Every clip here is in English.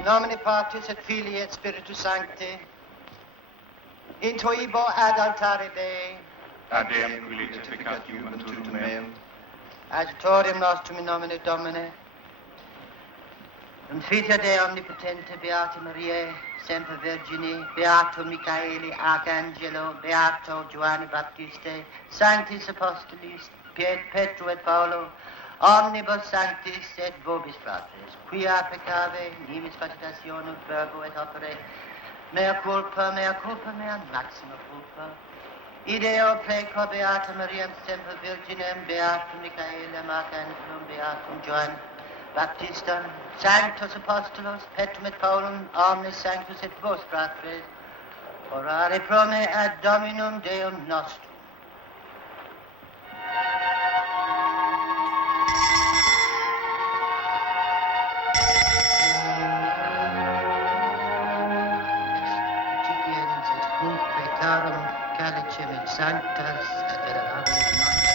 In nomine Patris et Filii et Spiritus Sancti, intuibo ad altare Dei, ad eam qui litificat juventutem meum, Adiutorium nostrum in nomine Domini, in filia Dei omnipotente, Beata Mariae, semper Virgini, Beato Michaeli, Arcangelo, Beato Giovanni Baptiste, Sanctis Apostolis, Petro et Paulo, omnibus sanctis et vobis fratres, quia peccave, nimis facitationum, verbo et opere, mea culpa, mea maxima culpa. Ideo preco Beata Mariam semper Virginem, Beatum Michaelem, Arcangelum, Beatum Johann Baptistam, Sanctos Apostolos, Petrum et Paulum, omnes sanctus et vos fratres, orare pro me ad Dominum Deum nostrum. Calicem et sanctas adoraverit nostrum.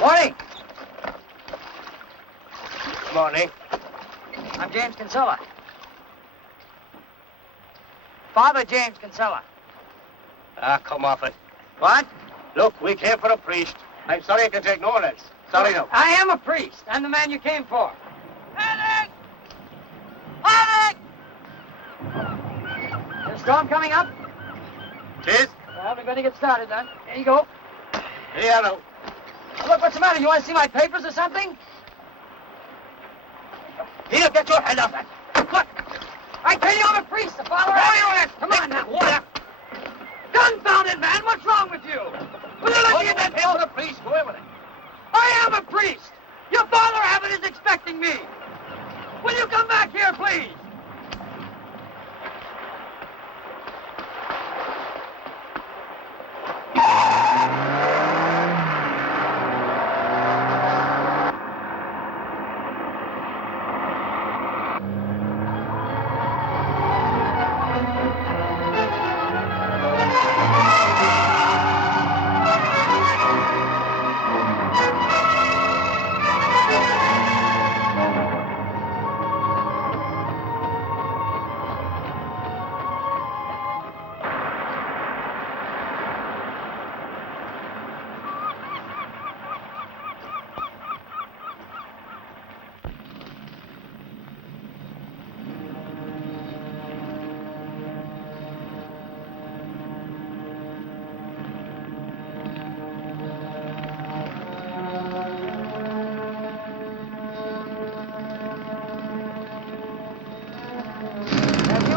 Morning. Morning. I'm James Kinsella. Father James Kinsella. Ah, come off it. What? Look, we came for a priest. I'm sorry I can take no less. Sorry no. I am a priest. I'm the man you came for. Alec! Alec! There's a storm coming up? Tis? Well, we better get started then. Here you go. Here now. Look, what's the matter? You want to see my papers or something? Here, get your head off that. Look! I tell you I'm a priest, the father of... Come on now. What? Confounded man, what's wrong with you? Will you let me in that Pay for the priest. Go in with it. I am a priest. Your father Abbott is expecting me. Will you come back here, please?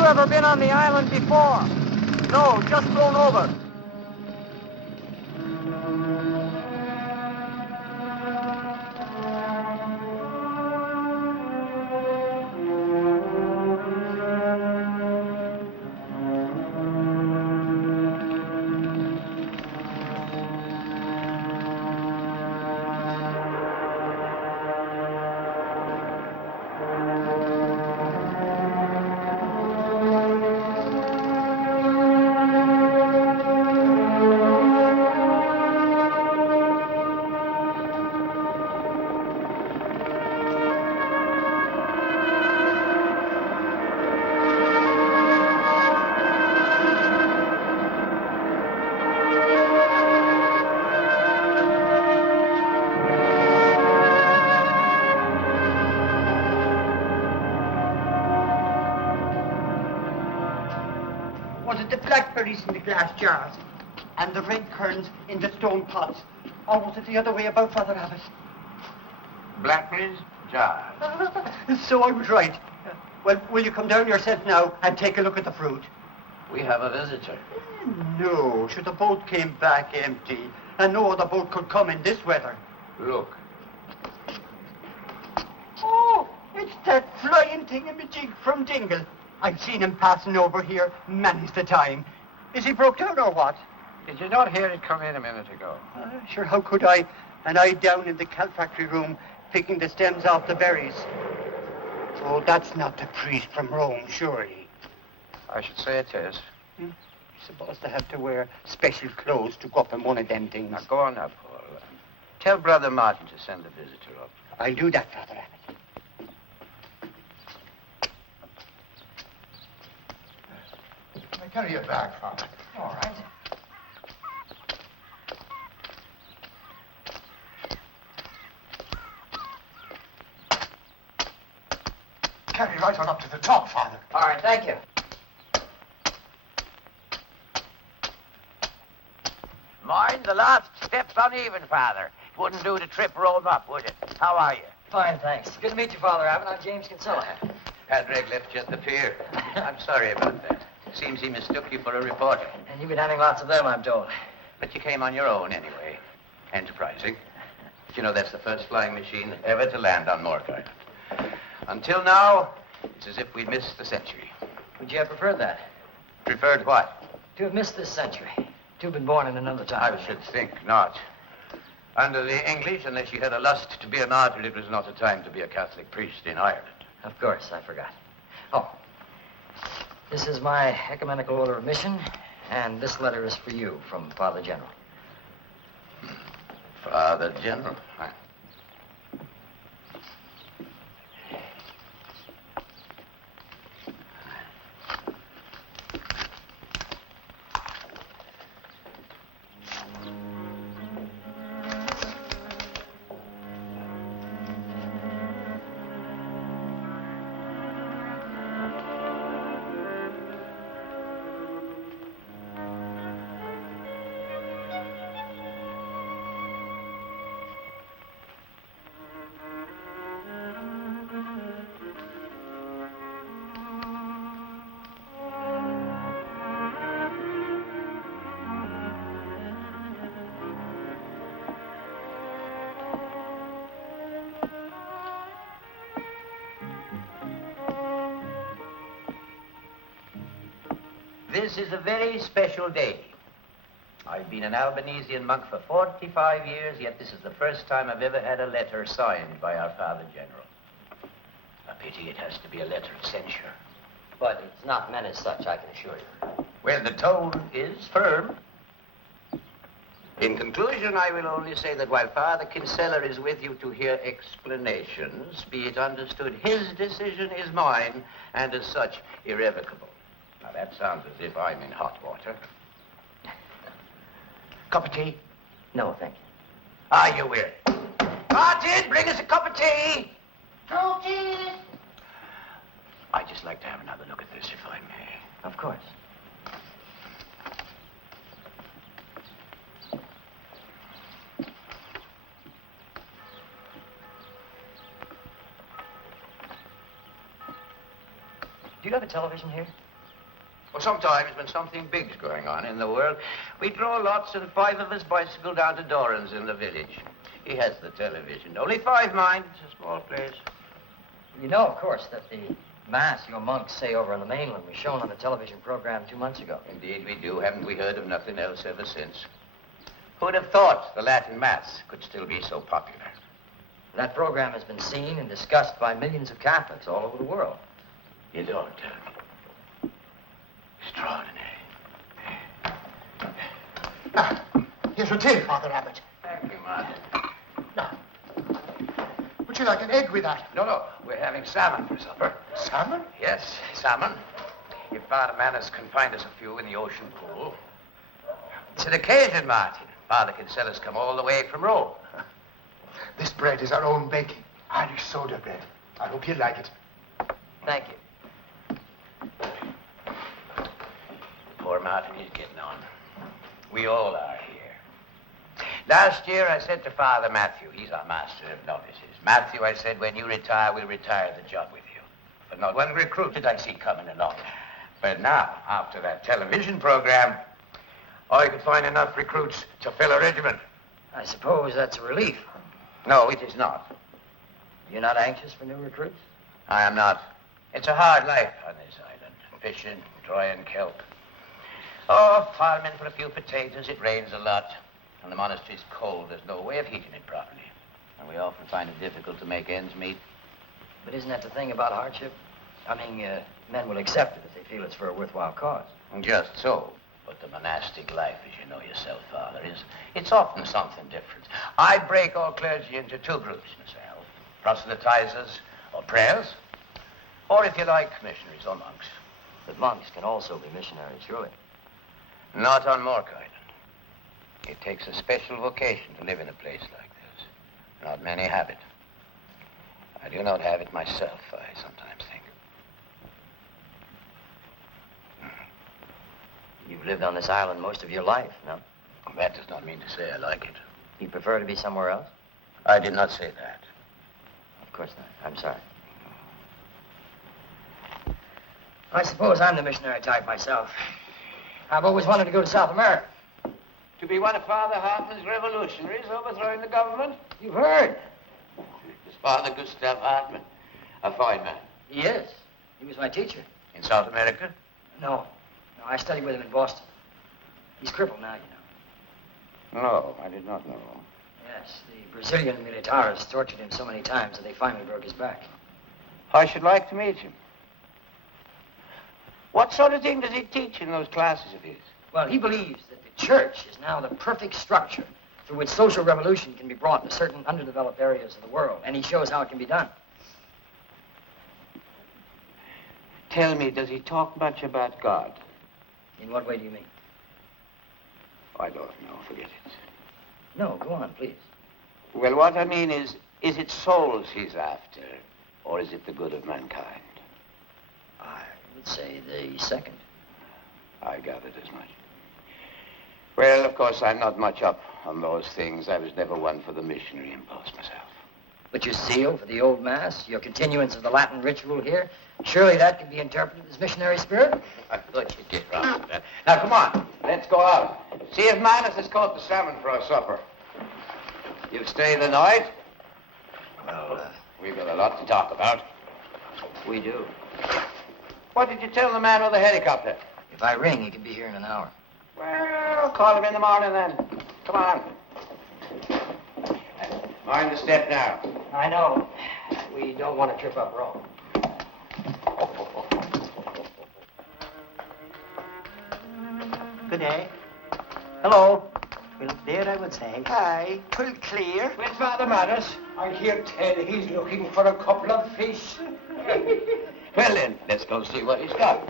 Ever been on the island before? No, just flown over. Was it the blackberries in the glass jars? And the red currants in the stone pots? Or was it the other way about, Father Abbot? Blackberries, jars. So I was right. Well, will you come down yourself now and take a look at the fruit? We have a visitor. No, sure, the boat came back empty, and no other boat could come in this weather. Look. Oh, it's that flying thingamajig from Dingle. I've seen him passing over here many's the time. Is he broke down or what? Did you not hear it come in a minute ago? Sure, how could I? And I down in the calfactory room picking the stems off the berries. Oh, that's not the priest from Rome, surely. I should say it is. Suppose they have to wear special clothes to go up in one of them things. Now, go on now, Paul. Tell Brother Martin to send the visitor up. I'll do that, Father Abbot. I carry your bag, Father. All right. Carry right on up to the top, Father. All right, thank you. Mind, the last step's uneven, Father. It wouldn't do to trip Rome up, would it? How are you? Fine, thanks. Good to meet you, Father Abbot. I'm James Kinsella. Padraig left you at the pier. I'm sorry about that. Seems he mistook you for a reporter. And you've been having lots of them, I'm told. But you came on your own anyway. Enterprising. But you know, that's the first flying machine ever to land on Mork Island. Until now, it's as if we'd missed the century. Would you have preferred that? Preferred what? To have missed this century. To have been born in another time. I should think not. Under the English, unless you had a lust to be a martyr, it was not a time to be a Catholic priest in Ireland. Of course, I forgot. Oh, this is my ecumenical order of mission, and this letter is for you from Father General. Father General? This is a very special day. I've been an Albanesian monk for 45 years, yet this is the first time I've ever had a letter signed by our Father General. A pity it has to be a letter of censure. But it's not meant as such, I can assure you. Well, the tone is firm. In conclusion, I will only say that while Father Kinsella is with you to hear explanations, be it understood, his decision is mine, and as such, irrevocable. Now, that sounds as if I'm in hot water. Cup of tea? No, thank you. Ah, you will. Martin, bring us a cup of tea. Georgie! I'd just like to have another look at this, if I may. Of course. Do you have a television here? Well, sometimes when something big's going on in the world, we draw lots and 5 of us bicycle down to Doran's in the village. He has the television. Only 5, mind. It's a small place. You know, of course, that the Mass your monks say over on the mainland was shown on a television program 2 months ago. Indeed we do. Haven't we heard of nothing else ever since? Who'd have thought the Latin Mass could still be so popular? That program has been seen and discussed by millions of Catholics all over the world. You don't tell me. Extraordinary. Now, here's your tea, Father Abbot. Thank you, Martin. Now, would you like an egg with that? No, we're having salmon for supper. Salmon? Yes, salmon. If Father Manners can find us a few in the ocean pool. It's an occasion, Martin. Father Kinsella's come all the way from Rome. This bread is our own baking. Irish soda bread. I hope you like it. Thank you. Poor poor Martin is getting on. We all are here. Last year, I said to Father Matthew, he's our master of novices. Matthew, I said, when you retire, we'll retire the job with you. But not one recruit did I see coming along. But now, after that television program, I could find enough recruits to fill a regiment. I suppose that's a relief. No, it is not. You're not anxious for new recruits? I am not. It's a hard life on this island. Fishing, drying kelp. Oh, farming for a few potatoes. It rains a lot. And the monastery's cold. There's no way of heating it properly. And we often find it difficult to make ends meet. But isn't that the thing about hardship? I mean, men will accept it if they feel it's for a worthwhile cause. Just so. But the monastic life, as you know yourself, Father, it's often something different. I break all clergy into two groups myself. Proselytizers or prayers. Or, if you like, missionaries or monks. But monks can also be missionaries, surely. Not on Mork Island. It takes a special vocation to live in a place like this. Not many have it. I do not have it myself, I sometimes think. You've lived on this island most of your life, no? That does not mean to say I like it. You prefer to be somewhere else? I did not say that. Of course not. I'm sorry. I suppose I'm the missionary type myself. I've always wanted to go to South America. To be one of Father Hartman's revolutionaries overthrowing the government? You've heard. This Father Gustav Hartman, a fine man. He is. He was my teacher. In South America? No, I studied with him in Boston. He's crippled now, you know. No, I did not know. Yes, the Brazilian militares tortured him so many times that they finally broke his back. I should like to meet him. What sort of thing does he teach in those classes of his? Well, he believes that the church is now the perfect structure through which social revolution can be brought to certain underdeveloped areas of the world, and he shows how it can be done. Tell me, does he talk much about God? In what way do you mean? I don't know, forget it. No, go on, please. Well, what I mean is it souls he's after, or is it the good of mankind? I would say the second. I gathered as much. Well, of course, I'm not much up on those things. I was never one for the missionary impulse myself. But your zeal for the old mass, your continuance of the Latin ritual here, surely that can be interpreted as missionary spirit? I thought you did, Robert. Now, come on. Let's go out. See if Manus has caught the salmon for our supper. You stay the night? Well, we've got a lot to talk about. We do. What did you tell the man with the helicopter? If I ring, he can be here in an hour. Well, call him in the morning then. Come on. Mind the step now. I know. We don't want to trip up Rome. Good day. Hello. Well, there I would say. Aye, 'twill clear. Where's Father Manus? I hear tell he's looking for a couple of fish. Well then, let's go see what he's got.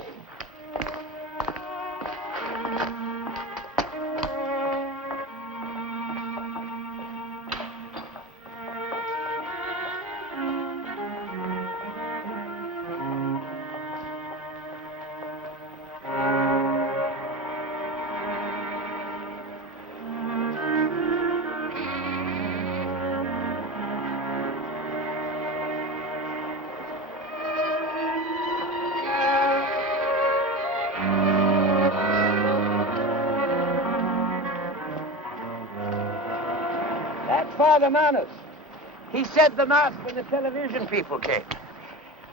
Father Manus. He said the mass when the television people came.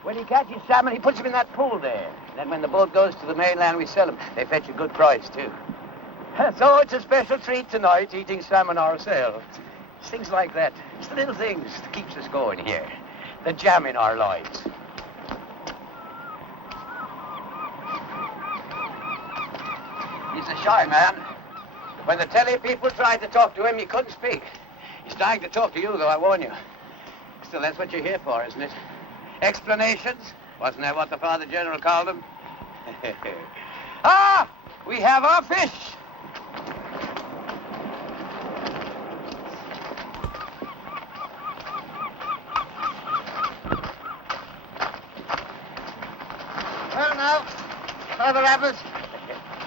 When he catches salmon, he puts them in that pool there. Then when the boat goes to the mainland, we sell them. They fetch a good price, too. So it's a special treat tonight, eating salmon ourselves. It's things like that. It's the little things that keeps us going here. The jam in our lives. He's a shy man. When the telly people tried to talk to him, he couldn't speak. He's dying to talk to you, though, I warn you. Still, that's what you're here for, isn't it? Explanations? Wasn't that what the Father General called them? Ah! We have our fish! Well, now, Father Abbot,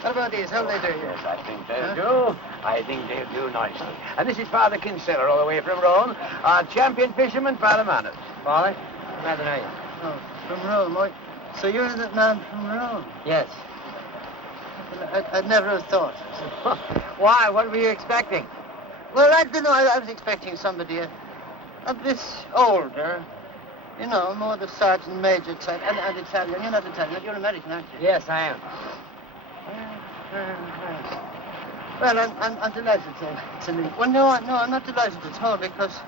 What about these? How'll they do? Yes, I think they'll do. I think they'll do nicely. And this is Father Kinsella, all the way from Rome. Our champion fisherman, Father Manners. Father, glad to know you. Oh, from Rome. Oh, so you're the man from Rome? Yes. I'd never have thought. Why? What were you expecting? Well, I don't know. I was expecting somebody a bit older. You know, more the sergeant major type. And Italian. You're not Italian. You're American, aren't you? Yes, I am. Well, I'm delighted to meet. Well, no, I'm not delighted at all because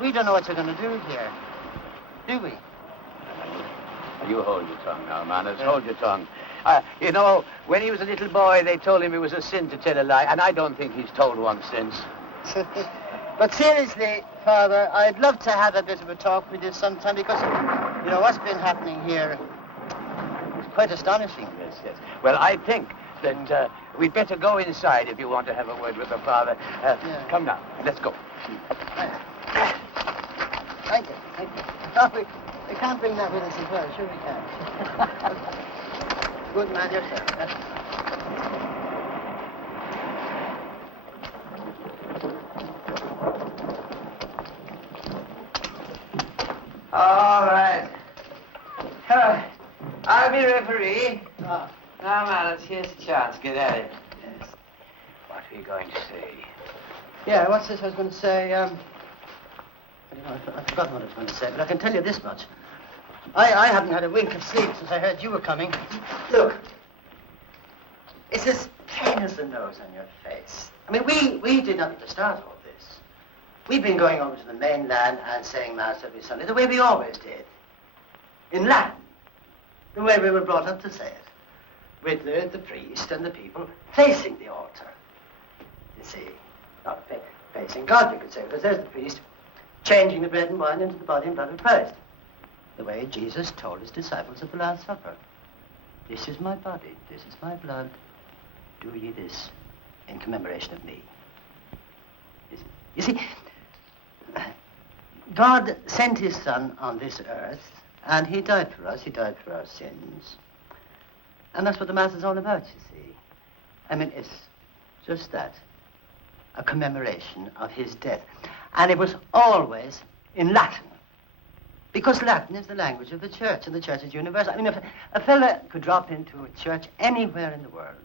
we don't know what you're going to do here, do we? You hold your tongue now, Manners. Hold your tongue. You know, when he was a little boy, they told him it was a sin to tell a lie, and I don't think he's told one since. But seriously, Father, I'd love to have a bit of a talk with you sometime because, you know, what's been happening here is quite astonishing. Yes, yes. Well, I think that we'd better go inside if you want to have a word with the Father. Come now, let's go. Thank you. Oh, we can't bring that with us as well. Sure we can. Good man yourself. All right. I'll be referee. Oh. Now, Manners, here's a chance. Get at it. Yes. What are you going to say? Yeah, what's this I was going to say? I've forgotten what I was going to say, but I can tell you this much. I haven't had a wink of sleep since I heard you were coming. Look, it's as plain as the nose on your face. I mean, we did nothing to start all this. We've been going over to the mainland and saying Mass every Sunday, the way we always did. In Latin. The way we were brought up to say it. With the priest and the people facing the altar. You see, not facing God, you could say, because there's the priest changing the bread and wine into the body and blood of Christ. The way Jesus told his disciples at the Last Supper. This is my body, this is my blood. Do ye this in commemoration of me. You see, God sent his Son on this earth, and he died for us. He died for our sins. And that's what the Mass is all about, you see. I mean, it's just that. A commemoration of his death. And it was always in Latin. Because Latin is the language of the church, and the church is universal. I mean, if a fella could drop into a church anywhere in the world,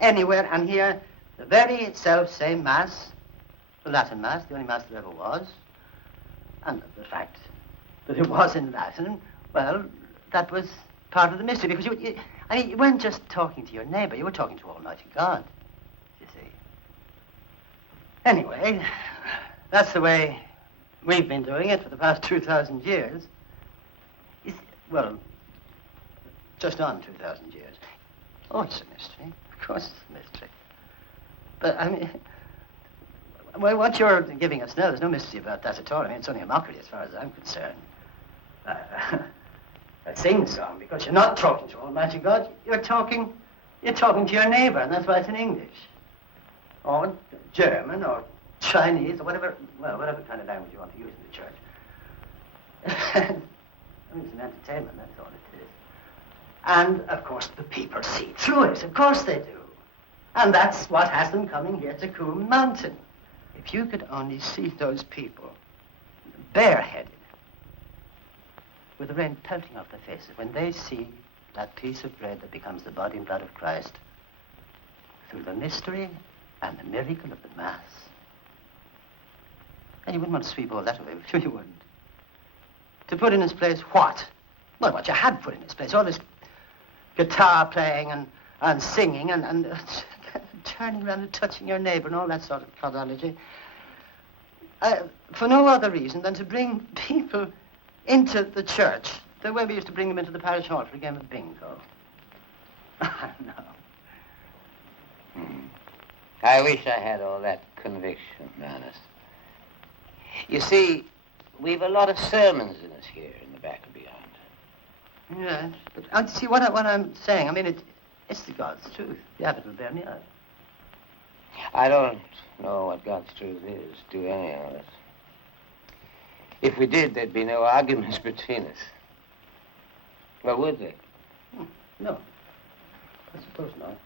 anywhere, and hear the very self-same Mass, the Latin Mass, the only Mass there ever was, and the fact that it was in Latin, well, that was part of the mystery, because you weren't just talking to your neighbor, you were talking to Almighty God, you see. Anyway, that's the way we've been doing it for the past 2,000 years. Well, just on 2,000 years. Oh, it's a mystery. Of course it's a mystery. But, I mean, well, what you're giving us now, there's no mystery about that at all. I mean, it's only a mockery as far as I'm concerned. A sing-song, because you're not talking to Almighty God. You're talking to your neighbor, and that's why it's in English. Or German, or Chinese, or whatever kind of language you want to use in the church. I mean, it's an entertainment, that's all it is. And, of course, the people see through it. Of course they do. And that's what has them coming here to Coombe Mountain. If you could only see those people, bareheaded, with the rain pelting off their faces, when they see that piece of bread that becomes the body and blood of Christ, through the mystery and the miracle of the Mass. And you wouldn't want to sweep all that away, would you? You wouldn't. To put in its place what? Well, what you had put in its place, all this guitar playing and singing and turning around and touching your neighbor and all that sort of codology. For no other reason than to bring people into the church the way we used to bring them into the parish hall for a game of bingo. No. I wish I had all that conviction, honest. You see, we've a lot of sermons in us here in the back of beyond. Yes, but see what I'm saying. I mean, it's the God's truth. The abbot will bear me out. I don't know what God's truth is, do any of us. If we did, there'd be no arguments between us. Or would there? No. I suppose not.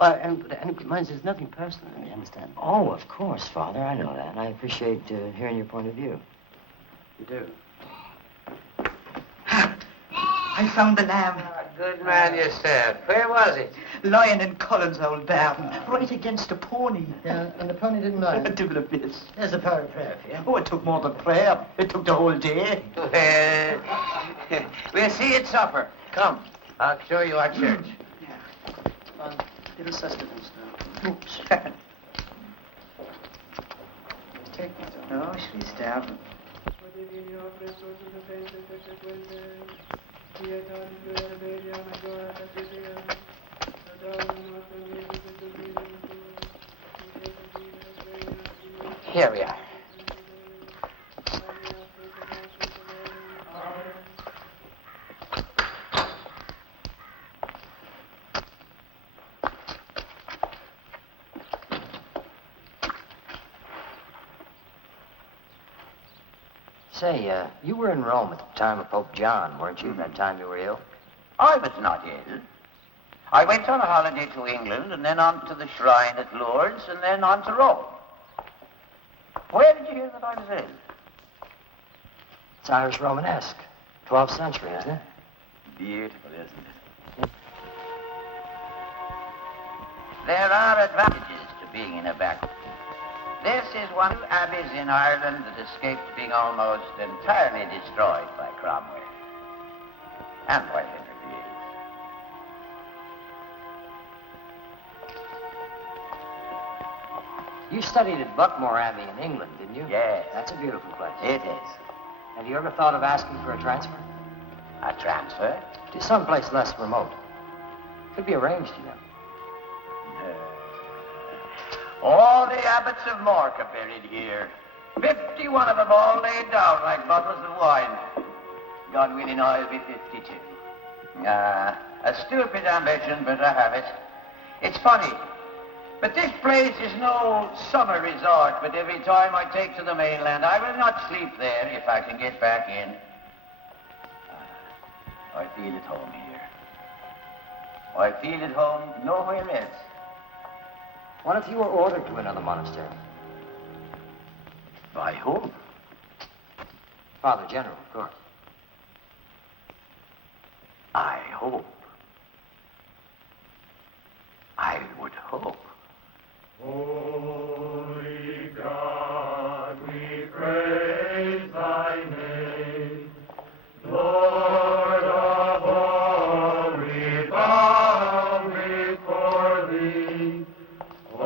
Well, and mind, there's nothing personal, you understand? Oh, of course, Father. I know that. And I appreciate hearing your point of view. You do? I found the lamb. Good man yourself. Where was it? Lying in Cullen's old barn, right against a pony. Yeah, and the pony didn't mind. A devil of this. There's a power of prayer for you. Oh, it took more than prayer. It took the whole day. We'll see you at supper. Come, I'll show you our church. Little sustenance now. Oops. Take me to. No, she's starving. Here we are. Say, you were in Rome at the time of Pope John, weren't you? That time you were ill? I was not ill. I went on a holiday to England and then on to the shrine at Lourdes and then on to Rome. Where did you hear that I was ill? It's Irish Romanesque. 12th century, isn't it? Beautiful, isn't it? There are advantages to being in a back. This is one of the abbeys in Ireland that escaped being almost entirely destroyed by Cromwell. And by Henry VIII. You studied at Buckmore Abbey in England, didn't you? Yes. That's a beautiful place. It is. Have you ever thought of asking for a transfer? A transfer? To someplace less remote. Could be arranged, you know. All the abbots of Mork are buried here. 51 of them all laid down like bottles of wine. God willing, I'll be 52. A stupid ambition, but I have it. It's funny, but this place is no summer resort, but every time I take to the mainland, I will not sleep there if I can get back in. I feel at home here. I feel at home nowhere else. What if you were ordered to another monastery? By whom? Father General, of course. I hope. I would hope. Holy God, we praise thy name. Lord of all, we bow before thee. All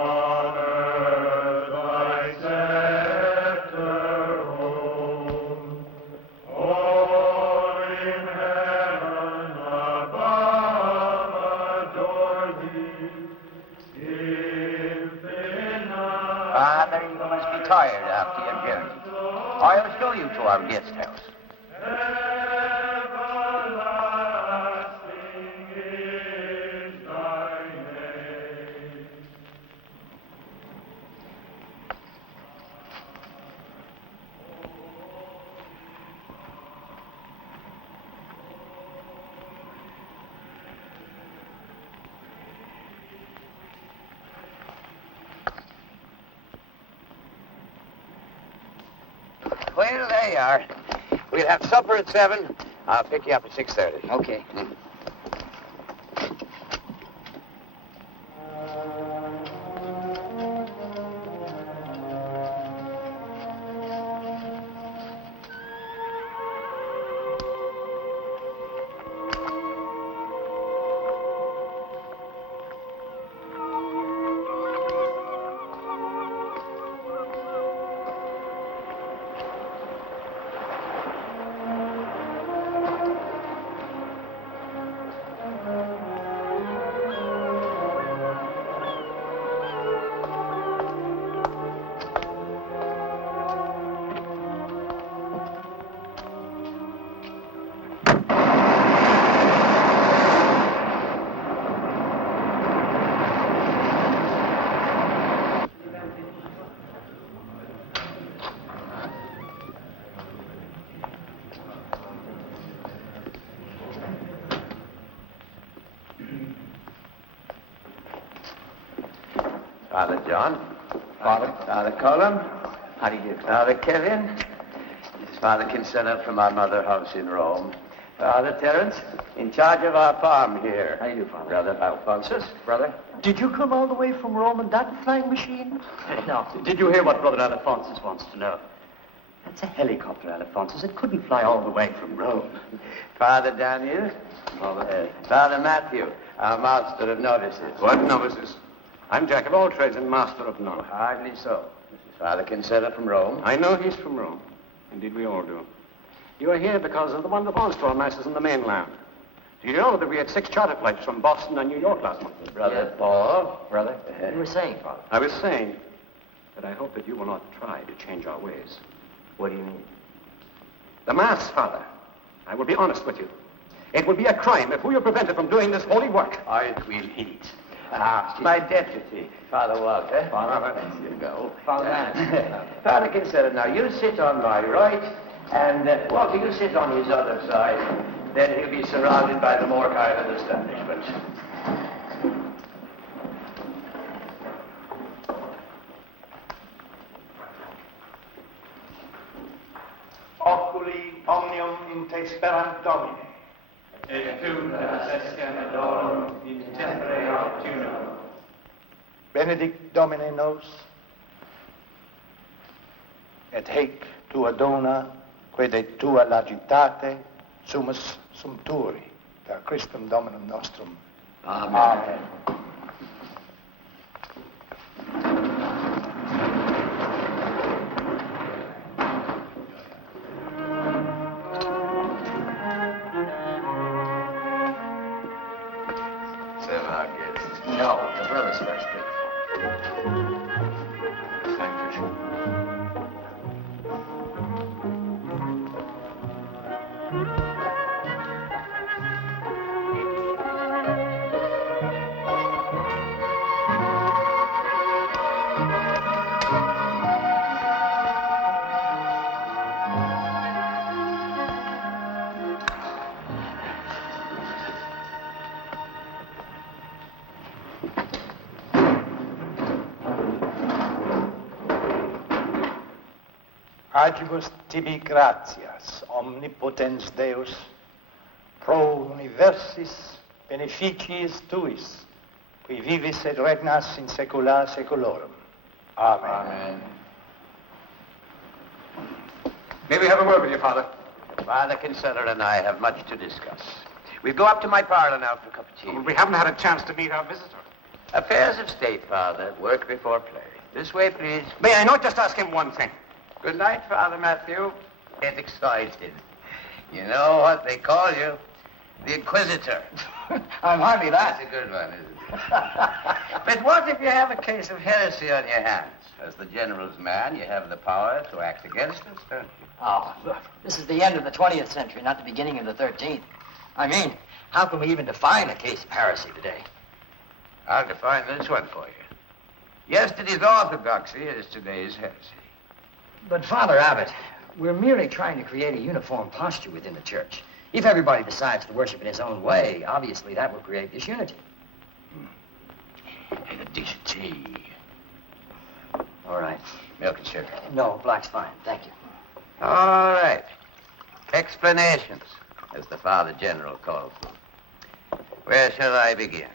on earth thy scepter hold. All in heaven above adore thee. If in Father, you must be tired after your journey. I'll show you to our guest house. everlasting is thy name. Well, there you are. We'll have supper at 7. I'll pick you up at 6:30. Okay. Father John. Father Colin. How do you do? Father Kevin. This is Father Kinsella from our mother house in Rome. Father Terence, in charge of our farm here. How do you do, Father? Brother Alphonsus. Brother? Did you come all the way from Rome in that flying machine? No. Did you hear what Brother Alphonsus wants to know? That's a helicopter, Alphonsus. It couldn't fly all the way from Rome. Father Daniel. Father Matthew, our master of novices. What novices? I'm jack of all trades and master of none. Hardly so. This is Father Kinsella from Rome. I know he's from Rome. Indeed, we all do. You are here because of the wonderful store masses on the mainland. Do you know that we had 6 charter flights from Boston and New York last month? Brother Paul. Brother? You were saying, Father. I was saying that I hope that you will not try to change our ways. What do you mean? The Mass, Father. I will be honest with you. It would be a crime if we were prevented from doing this holy work. Aren't we neat? My deputy, Father Walter. Father. There you go. Father. Father Kinsella, now you sit on my right, and Walter, you sit on his other side. Then he'll be surrounded by the Mork Island establishment. Oculi omnium in te sperant Domine. Et tu nascescam adorum in tempore autunno. Benedict Domine nos, et haec tua dona, quae tua lagitate, sumus sumpturi, per Christum Dominum nostrum. Amen. No, the brother's very straightforward. Thank you. Agibus tibi gratias, omnipotens Deus, pro universis beneficiis tuis, qui vivis et regnas in saecula saeculorum. Amen. May we have a word with you, Father? Father Kinsella and I have much to discuss. We'll go up to my parlor now for a cup of tea. We haven't had a chance to meet our visitor. Affairs of state, Father. Work before play. This way, please. May I not just ask him one thing? Good night, Father Matthew. Get excited. You know what they call you? The Inquisitor. I'm hardly that. That's a good one, isn't it? But what if you have a case of heresy on your hands? As the general's man, you have the power to act against us, don't you? Oh, look, this is the end of the 20th century, not the beginning of the 13th. I mean, how can we even define a case of heresy today? I'll define this one for you. Yesterday's orthodoxy is today's heresy. But, Father Abbot, we're merely trying to create a uniform posture within the church. If everybody decides to worship in his own way, obviously that will create disunity. And a dish of tea. All right. Milk and sugar. No, black's fine. Thank you. All right. Explanations, as the Father General called them. Where shall I begin?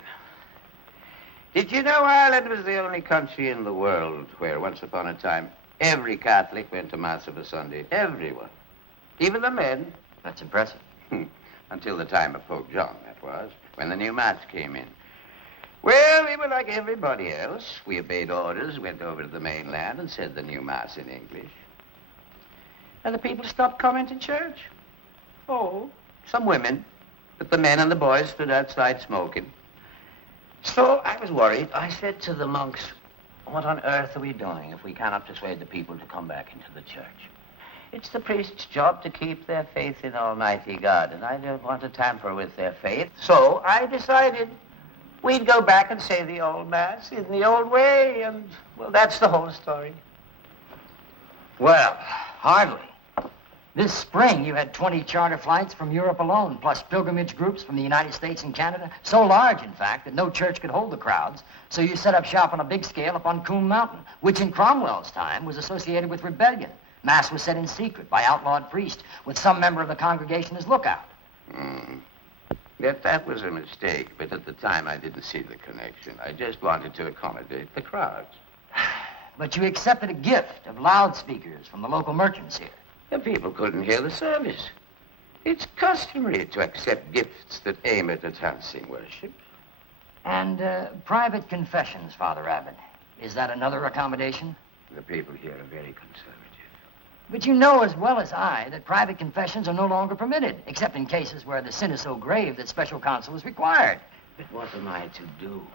Did you know Ireland was the only country in the world where, once upon a time, every Catholic went to Mass of a Sunday? Everyone. Even the men. That's impressive. Until the time of Pope John, that was, when the new Mass came in. Well, we were like everybody else. We obeyed orders, went over to the mainland, and said the new Mass in English. And the people stopped coming to church. Oh, some women. But the men and the boys stood outside smoking. So I was worried. I said to the monks, what on earth are we doing if we cannot persuade the people to come back into the church? It's the priest's job to keep their faith in Almighty God, and I don't want to tamper with their faith. So I decided we'd go back and say the old Mass in the old way, and, well, that's the whole story. Well, hardly. This spring, you had 20 charter flights from Europe alone, plus pilgrimage groups from the United States and Canada. So large, in fact, that no church could hold the crowds. So you set up shop on a big scale up on Coombe Mountain, which in Cromwell's time was associated with rebellion. Mass was said in secret by outlawed priests, with some member of the congregation as lookout. Yet that was a mistake, but at the time I didn't see the connection. I just wanted to accommodate the crowds. But you accepted a gift of loudspeakers from the local merchants here. The people couldn't hear the service. It's customary to accept gifts that aim at enhancing worship. And private confessions, Father Abbott. Is that another accommodation? The people here are very conservative. But you know as well as I that private confessions are no longer permitted, except in cases where the sin is so grave that special counsel is required. But what am I to do?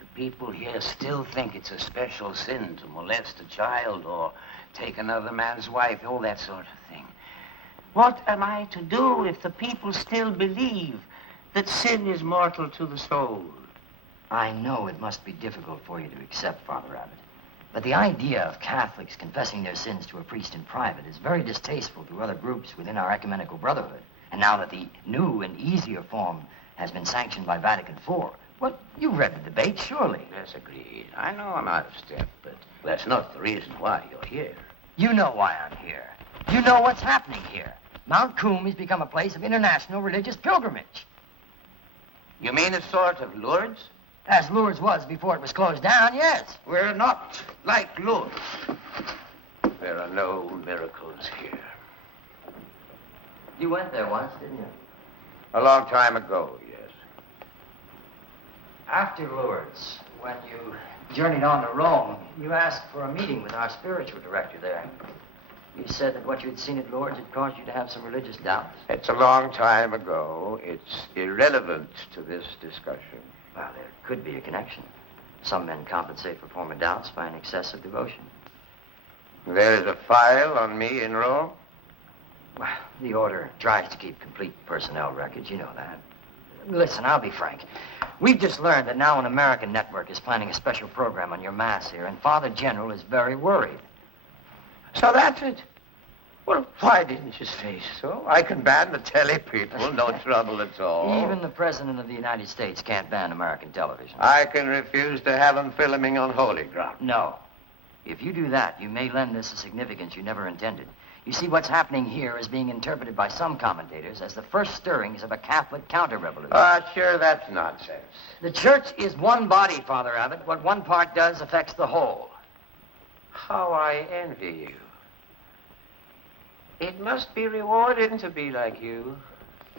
The people here still think it's a special sin to molest a child or take another man's wife, all that sort of thing. What am I to do if the people still believe that sin is mortal to the soul? I know it must be difficult for you to accept, Father Abbott. But the idea of Catholics confessing their sins to a priest in private is very distasteful to other groups within our ecumenical brotherhood. And now that the new and easier form has been sanctioned by Vatican IV, well, you've read the debate, surely. Yes, agreed. I know I'm out of step, but that's not the reason why you're here. You know why I'm here. You know what's happening here. Mount Coombe has become a place of international religious pilgrimage. You mean a sort of Lourdes? As Lourdes was before it was closed down, yes. We're not like Lourdes. There are no miracles here. You went there once, didn't you? A long time ago, yes. After Lourdes, when you journeyed on to Rome, you asked for a meeting with our spiritual director there. You said that what you had seen at Lourdes had caused you to have some religious doubts. It's a long time ago. It's irrelevant to this discussion. Well, there could be a connection. Some men compensate for former doubts by an excessive devotion. There is a file on me in Rome? Well, the order tries to keep complete personnel records. You know that. Listen, I'll be frank. We've just learned that now an American network is planning a special program on your Mass here, and Father General is very worried. So that's it. Well, why didn't you say so? I can ban the telly people, no trouble at all. Even the President of the United States can't ban American television. I can refuse to have them filming on holy ground. No. If you do that, you may lend this a significance you never intended. You see, what's happening here is being interpreted by some commentators as the first stirrings of a Catholic counter-revolution. Sure, that's nonsense. The church is one body, Father Abbott. What one part does affects the whole. How I envy you. It must be rewarding to be like you,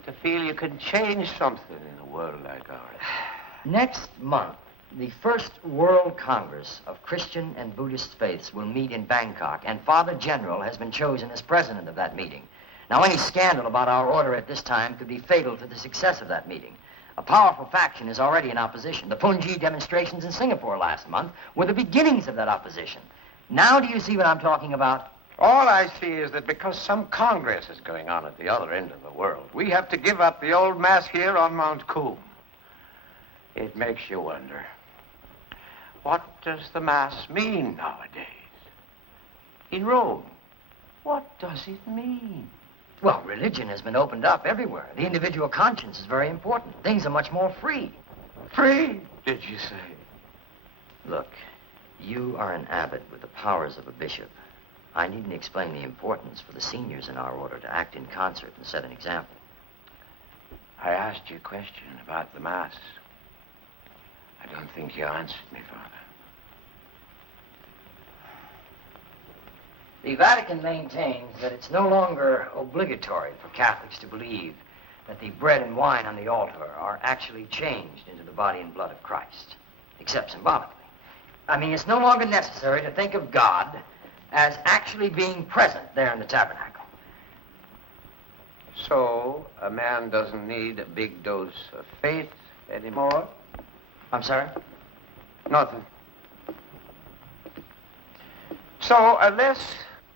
to feel you can change something in a world like ours. Next month, the first World Congress of Christian and Buddhist faiths will meet in Bangkok, and Father General has been chosen as president of that meeting. Now, any scandal about our order at this time could be fatal to the success of that meeting. A powerful faction is already in opposition. The Punji demonstrations in Singapore last month were the beginnings of that opposition. Now do you see what I'm talking about? All I see is that because some Congress is going on at the other end of the world, we have to give up the old Mass here on Mount Coombe. It makes you wonder, what does the Mass mean nowadays? In Rome, what does it mean? Well, religion has been opened up everywhere. The individual conscience is very important. Things are much more free. Free, did you say? Look, you are an abbot with the powers of a bishop. I needn't explain the importance for the seniors in our order to act in concert and set an example. I asked you a question about the Mass. I don't think you answered me, Father. The Vatican maintains that it's no longer obligatory for Catholics to believe that the bread and wine on the altar are actually changed into the body and blood of Christ, except symbolically. I mean, it's no longer necessary to think of God as actually being present there in the tabernacle. So, a man doesn't need a big dose of faith anymore? I'm sorry? Nothing. So, unless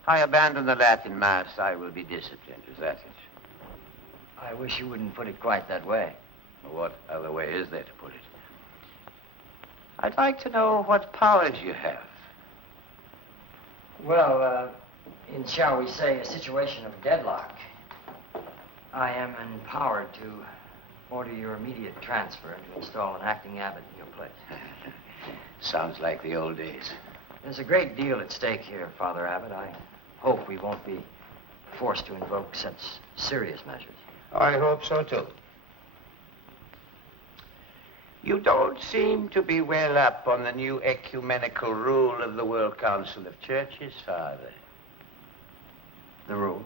I abandon the Latin Mass, I will be disciplined. Is that it? I wish you wouldn't put it quite that way. What other way is there to put it? I'd like to know what powers you have. Well, in, shall we say, a situation of deadlock, I am empowered to order your immediate transfer and to install an acting abbot in your place. Sounds like the old days. There's a great deal at stake here, Father Abbot. I hope we won't be forced to invoke such serious measures. I hope so, too. You don't seem to be well up on the new ecumenical rule of the World Council of Churches, Father. The rule?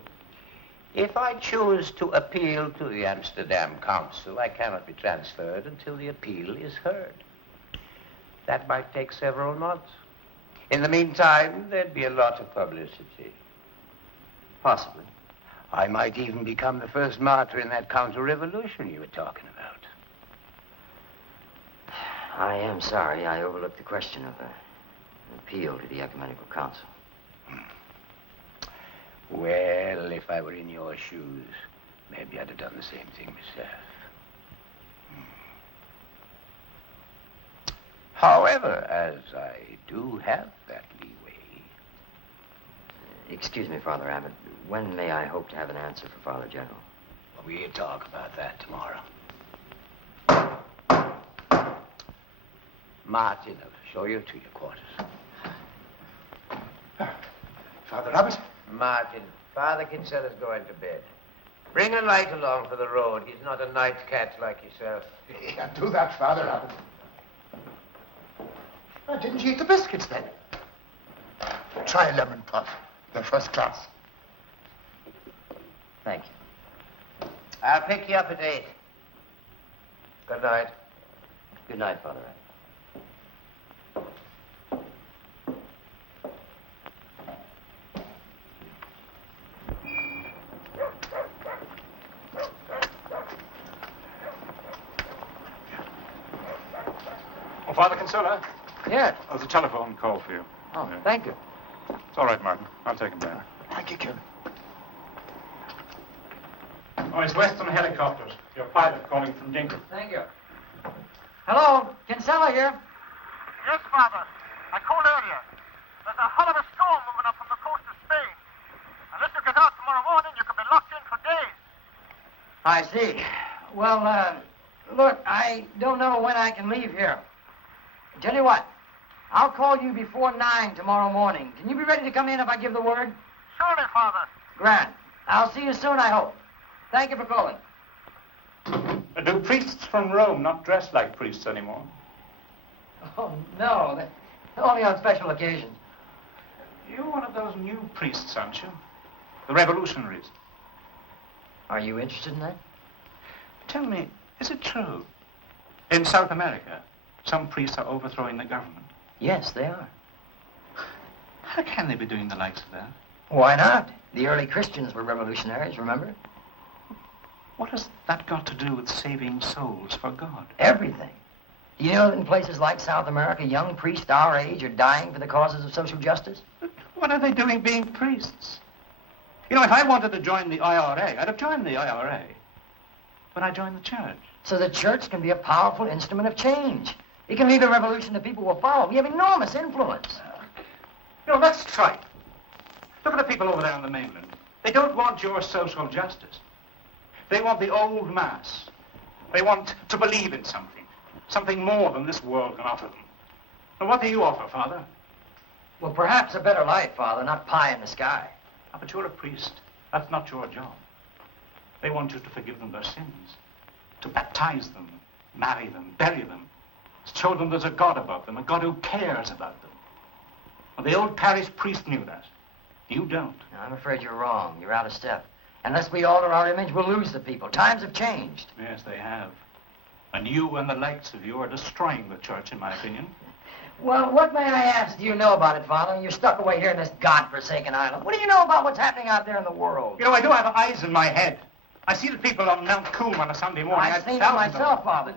If I choose to appeal to the Amsterdam Council, I cannot be transferred until the appeal is heard. That might take several months. In the meantime, there'd be a lot of publicity. Possibly. I might even become the first martyr in that counter-revolution you were talking about. I am sorry I overlooked the question of an appeal to the Ecumenical Council. Well, if I were in your shoes, maybe I'd have done the same thing myself. However, as I do have that leeway... Excuse me, Father Abbot. When may I hope to have an answer for Father General? Well, we'll talk about that tomorrow. Martin, I'll show you to your quarters. Father Abbot? Martin, Father Kinsella's going to bed. Bring a light along for the road. He's not a night cat like yourself. Yeah, do that, Father Abbot. Oh, didn't you eat the biscuits then? Try a lemon puff. They're first class. Thank you. I'll pick you up at 8. Good night. Good night, Father Abbot. Oh, Father Kinsella? Yes. There's a telephone call for you. Oh, thank you. It's all right, Martin. I'll take him down. Thank you, Kim. Oh, it's Western Helicopters. Your pilot calling from Dingle. Thank you. Hello, Kinsella here. Yes, Father. I called earlier. There's a hell of a storm moving up from the coast of Spain. Unless you get out tomorrow morning, you could be locked in for days. I see. Well, look, I don't know when I can leave here. Tell you what, I'll call you before 9 tomorrow morning. Can you be ready to come in if I give the word? Surely, Father. Grand. I'll see you soon, I hope. Thank you for calling. Do priests from Rome not dress like priests anymore? Oh, no. Only on special occasions. You're one of those new priests, aren't you? The revolutionaries. Are you interested in that? Tell me, is it true? In South America, some priests are overthrowing the government. Yes, they are. How can they be doing the likes of that? Why not? The early Christians were revolutionaries, remember? What has that got to do with saving souls for God? Everything. Do you know that in places like South America, young priests our age are dying for the causes of social justice? What are they doing being priests? You know, if I wanted to join the IRA, I'd have joined the IRA. But I joined the church. So the church can be a powerful instrument of change. It can lead a revolution that people will follow. We have enormous influence. You know, let's try it. Look at the people over there on the mainland. They don't want your social justice. They want the old mass. They want to believe in something more than this world can offer them. And what do you offer, Father? Well, perhaps a better life, Father, not pie in the sky. Ah, but you're a priest. That's not your job. They want you to forgive them their sins, to baptize them, marry them, bury them, to show them there's a God above them, a God who cares about them. Well, the old parish priest knew that. You don't. No, I'm afraid you're wrong. You're out of step. Unless we alter our image, we'll lose the people. Times have changed. Yes, they have. And you and the likes of you are destroying the church, in my opinion. Well, what, may I ask, do you know about it, Father? You're stuck away here in this godforsaken island. What do you know about what's happening out there in the world? You know, I do have eyes in my head. I see the people on Mount Coombe on a Sunday morning. I've seen it myself, Father.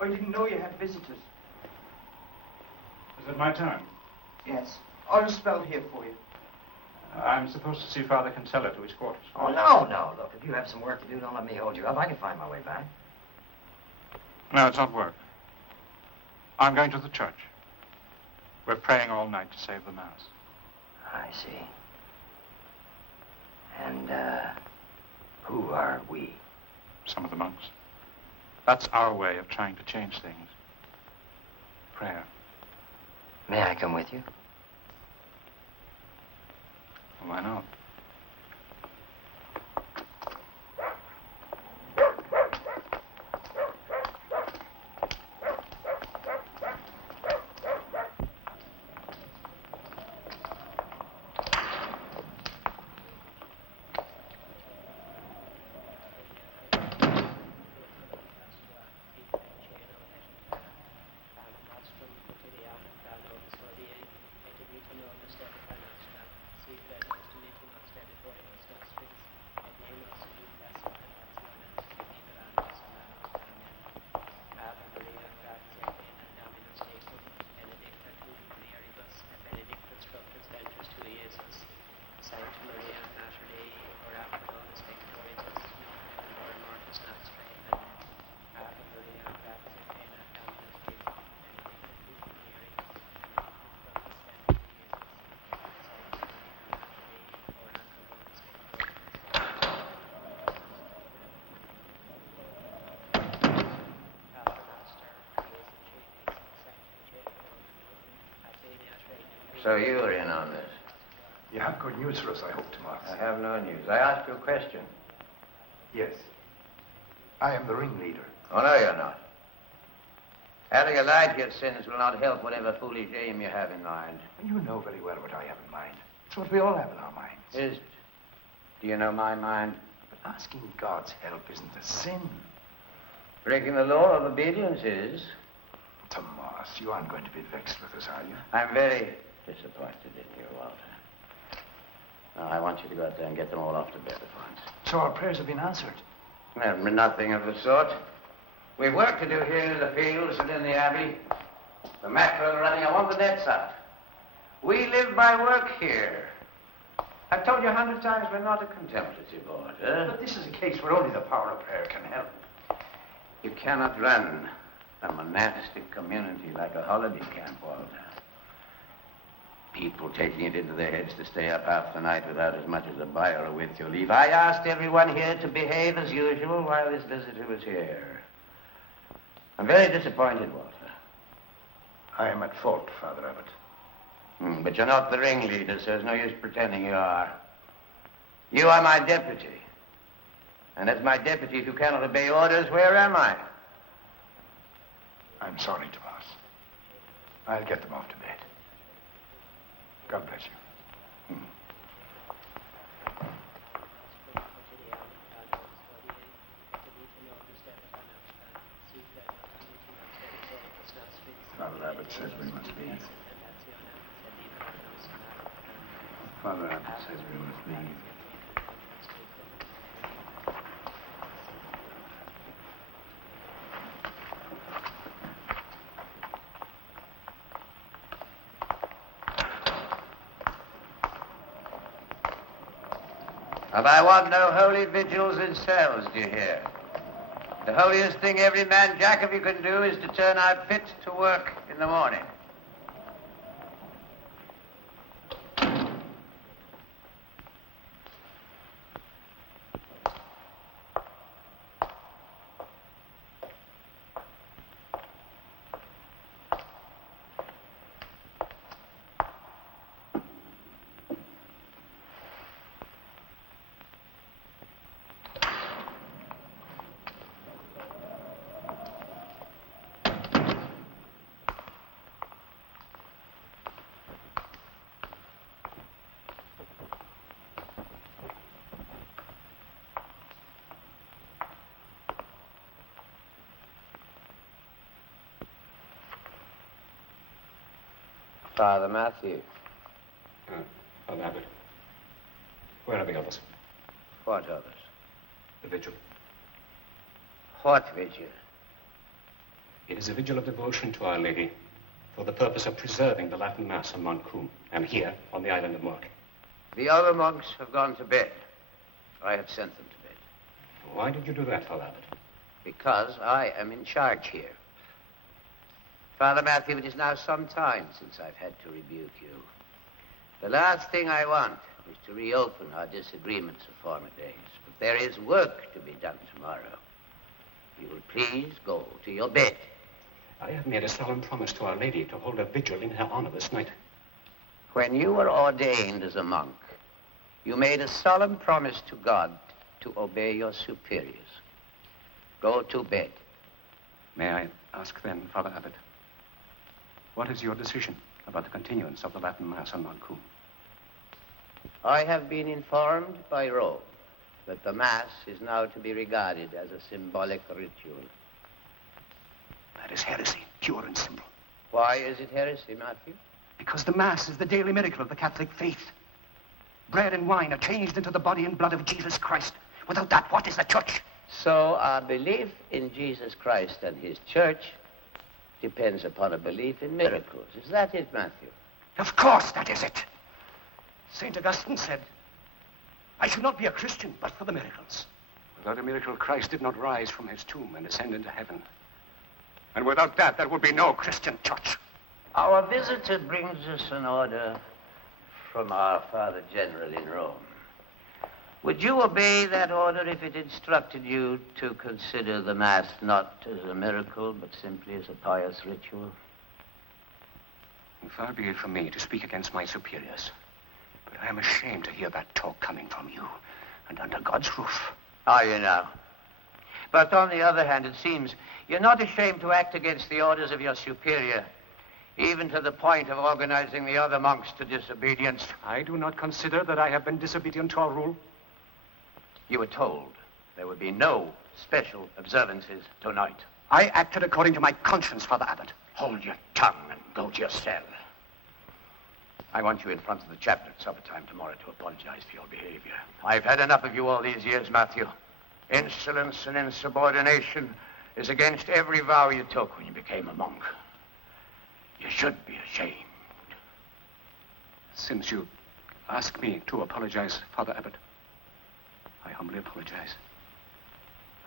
I didn't know you had visitors. Is it my turn? Yes. I'll spell here for you. I'm supposed to see Father Kinsella to his quarters. Oh, no. Look, if you have some work to do, don't let me hold you up. I can find my way back. No, it's not work. I'm going to the church. We're praying all night to save the Mass. I see. And, who are we? Some of the monks. That's our way of trying to change things. Prayer. May I come with you? Why not? So you were in on this? You have good news for us, I hope, Tomas. I have no news. I asked you a question. Yes. I am the ringleader. Oh, no, you're not. Adding a lie to your sins will not help whatever foolish aim you have in mind. You know very well what I have in mind. It's what we all have in our minds. Is it? Do you know my mind? But asking God's help isn't a sin. Breaking the law of obedience is. Tomas, you aren't going to be vexed with us, are you? I'm very disappointed in you, Walter. Now, I want you to go out there and get them all off to bed at once. So our prayers have been answered? No, nothing of the sort. We've work to do here in the fields and in the abbey. The mackerel are running. I want the nets out. We live by work here. I've told you 100 times we're not a contemplative order. But this is a case where only the power of prayer can help. You cannot run a monastic community like a holiday camp, Walter. People taking it into their heads to stay up half the night without as much as a bile with your leave. I asked everyone here to behave as usual while this visitor was here. I'm very disappointed, Walter. I am at fault, Father Abbot. But you're not the ringleader, so there's no use pretending you are. You are my deputy. And as my deputy, if you cannot obey orders, where am I? I'm sorry, Tomas. I'll get them off to bed. God bless you. Father Abbot says we must leave. Father Abbot says we must leave. And I want no holy vigils in cells, do you hear? The holiest thing every man jack of you can do is to turn out fit to work in the morning. Father Matthew. Father Abbot. Where are the others? What others? The vigil. What vigil? It is a vigil of devotion to Our Lady for the purpose of preserving the Latin Mass on Mount Coom and here on the island of Mark. The other monks have gone to bed. I have sent them to bed. Why did you do that, Father Abbot? Because I am in charge here. Father Matthew, it is now some time since I've had to rebuke you. The last thing I want is to reopen our disagreements of former days. But there is work to be done tomorrow. You will please go to your bed. I have made a solemn promise to Our Lady to hold a vigil in her honor this night. When you were ordained as a monk, you made a solemn promise to God to obey your superiors. Go to bed. May I ask then, Father Abbot, what is your decision about the continuance of the Latin Mass on Mount Cool? I have been informed by Rome that the Mass is now to be regarded as a symbolic ritual. That is heresy, pure and simple. Why is it heresy, Matthew? Because the Mass is the daily miracle of the Catholic faith. Bread and wine are changed into the body and blood of Jesus Christ. Without that, what is the church? So our belief in Jesus Christ and his church depends upon a belief in miracles. Is that it, Matthew? Of course that is it. St. Augustine said, I should not be a Christian but for the miracles. Without a miracle, Christ did not rise from his tomb and ascend into heaven. And without that, there would be no Christian church. Our visitor brings us an order from our Father General in Rome. Would you obey that order if it instructed you to consider the Mass not as a miracle, but simply as a pious ritual? And far be it from me to speak against my superiors. But I am ashamed to hear that talk coming from you, and under God's roof. Are you now? But on the other hand, it seems you're not ashamed to act against the orders of your superior, even to the point of organizing the other monks to disobedience. I do not consider that I have been disobedient to our rule. You were told there would be no special observances tonight. I acted according to my conscience, Father Abbot. Hold your tongue and go to your cell. I want you in front of the chaplain at supper time tomorrow to apologize for your behavior. I've had enough of you all these years, Matthew. Insolence and insubordination is against every vow you took when you became a monk. You should be ashamed. Since you ask me to apologize, Father Abbot, I humbly apologize.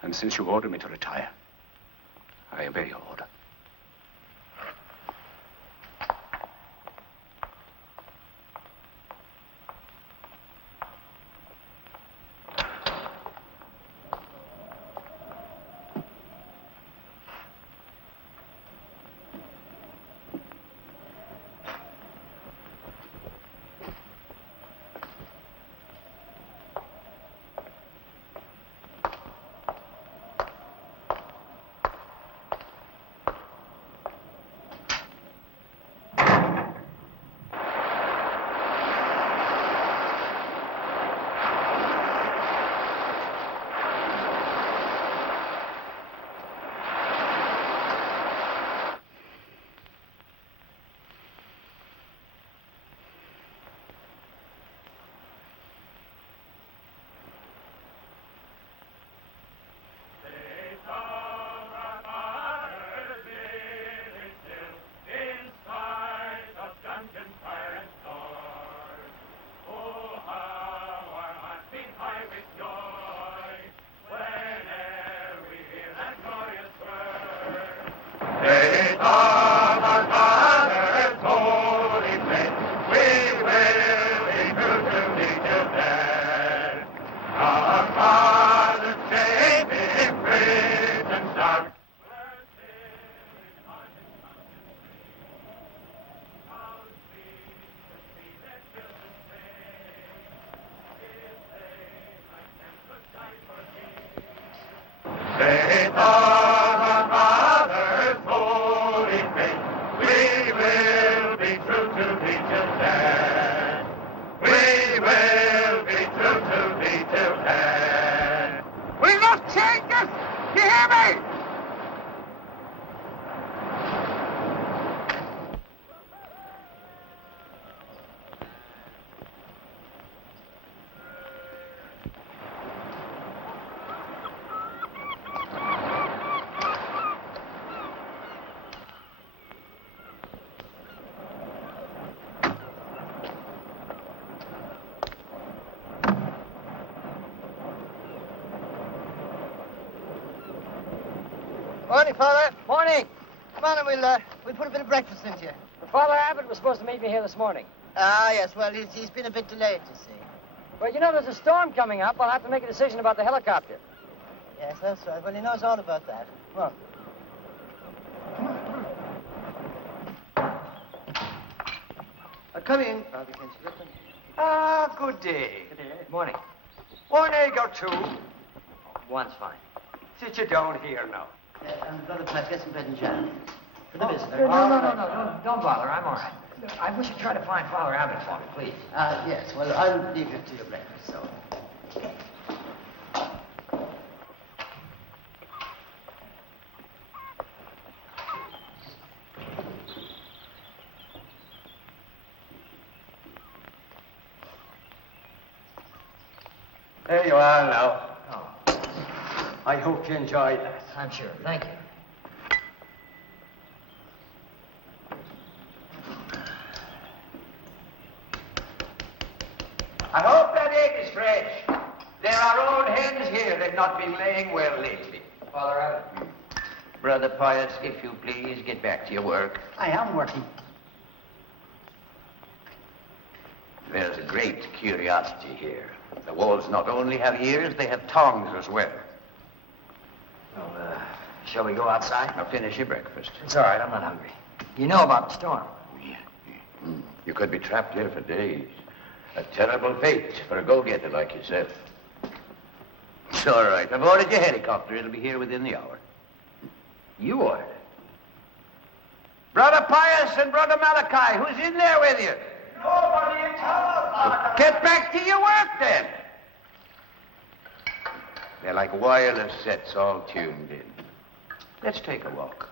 And since you order me to retire, I obey your order. Morning, Father. Morning. Come on and we'll put a bit of breakfast into you. Father Abbot was supposed to meet me here this morning. Ah, yes, well, he's been a bit delayed, you see. Well, you know, there's a storm coming up. I'll have to make a decision about the helicopter. Yes, that's right. Well, he knows all about that. Look. Come in, Father Kinsella. Ah, good day. Good day. Morning. One egg or two. One's fine. Sit you down here now. Brother Price, get some bread and jam. For the visitor. No. Don't bother. I'm all right. I wish you'd try to find Father Abbott for me, please. Yes, well, I'll leave you to your breakfast, so. There you are now. Oh, I hope you enjoyed that. I'm sure. Thank you. I hope that egg is fresh. There are old hens here. They've not been laying well lately. Father Abbott. Brother Pius, if you please, get back to your work. I am working. There's a great curiosity here. The walls not only have ears, they have tongues as well. Well, shall we go outside? Now finish your breakfast. It's all right. I'm not hungry. You know about the storm. You could be trapped here for days. A terrible fate for a go-getter like yourself. It's all right. I've ordered your helicopter. It'll be here within the hour. You ordered it. Brother Pius and Brother Malachi, who's in there with you? Nobody in town. Get back to your work, then. They're like wireless sets all tuned in. Let's take a walk.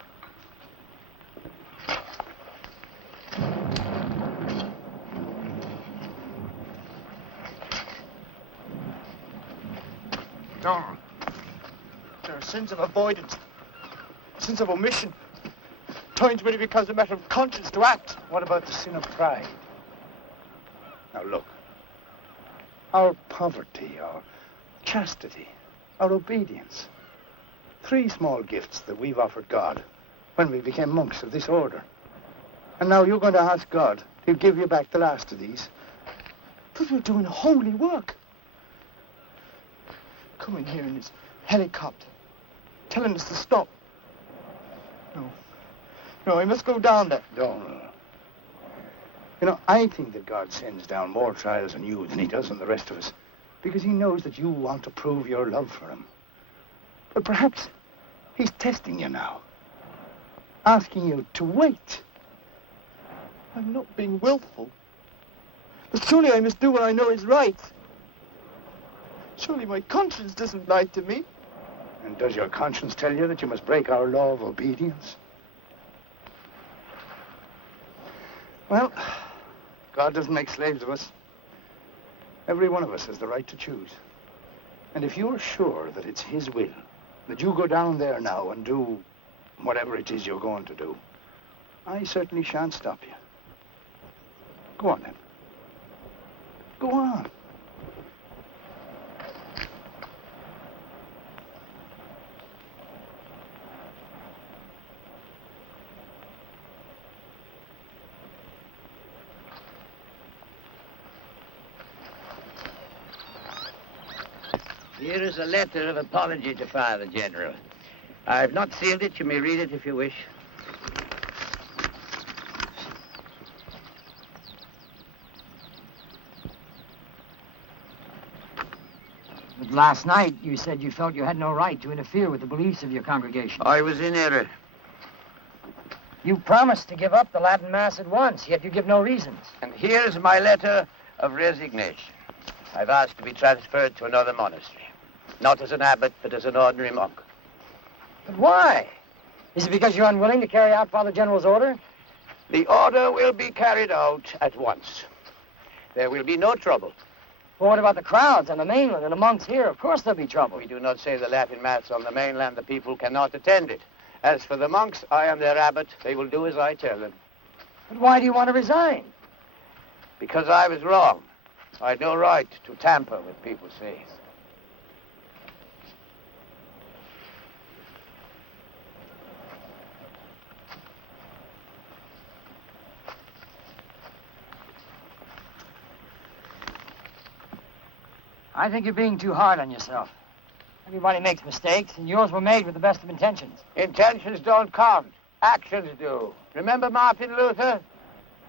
No. There are sins of avoidance, sins of omission. Times when it becomes a matter of conscience to act. What about the sin of pride? Now look, our poverty, our chastity, our obedience. 3 small gifts that we've offered God when we became monks of this order. And now you're going to ask God to give you back the last of these. But we're doing holy work. Coming here in his helicopter, telling us to stop. No, I must go down there. Don't. You know, I think that God sends down more trials on you than he does on the rest of us, because he knows that you want to prove your love for him. But perhaps he's testing you now, asking you to wait. I'm not being willful, but surely I must do what I know is right. Surely my conscience doesn't lie to me. And does your conscience tell you that you must break our law of obedience? Well, God doesn't make slaves of us. Every one of us has the right to choose. And if you're sure that it's his will, that you go down there now and do whatever it is you're going to do, I certainly shan't stop you. Go on, then. Go on. Here is a letter of apology to Father General. I've not sealed it. You may read it if you wish. But last night, you said you felt you had no right to interfere with the beliefs of your congregation. I was in error. You promised to give up the Latin Mass at once, yet you give no reasons. And here's my letter of resignation. I've asked to be transferred to another monastery. Not as an abbot, but as an ordinary monk. But why? Is it because you're unwilling to carry out Father General's order? The order will be carried out at once. There will be no trouble. Well, what about the crowds on the mainland and the monks here? Of course there'll be trouble. We do not say the Latin Mass on the mainland. The people cannot attend it. As for the monks, I am their abbot. They will do as I tell them. But why do you want to resign? Because I was wrong. I had no right to tamper with people's faith. I think you're being too hard on yourself. Everybody makes mistakes, and yours were made with the best of intentions. Intentions don't count. Actions do. Remember Martin Luther?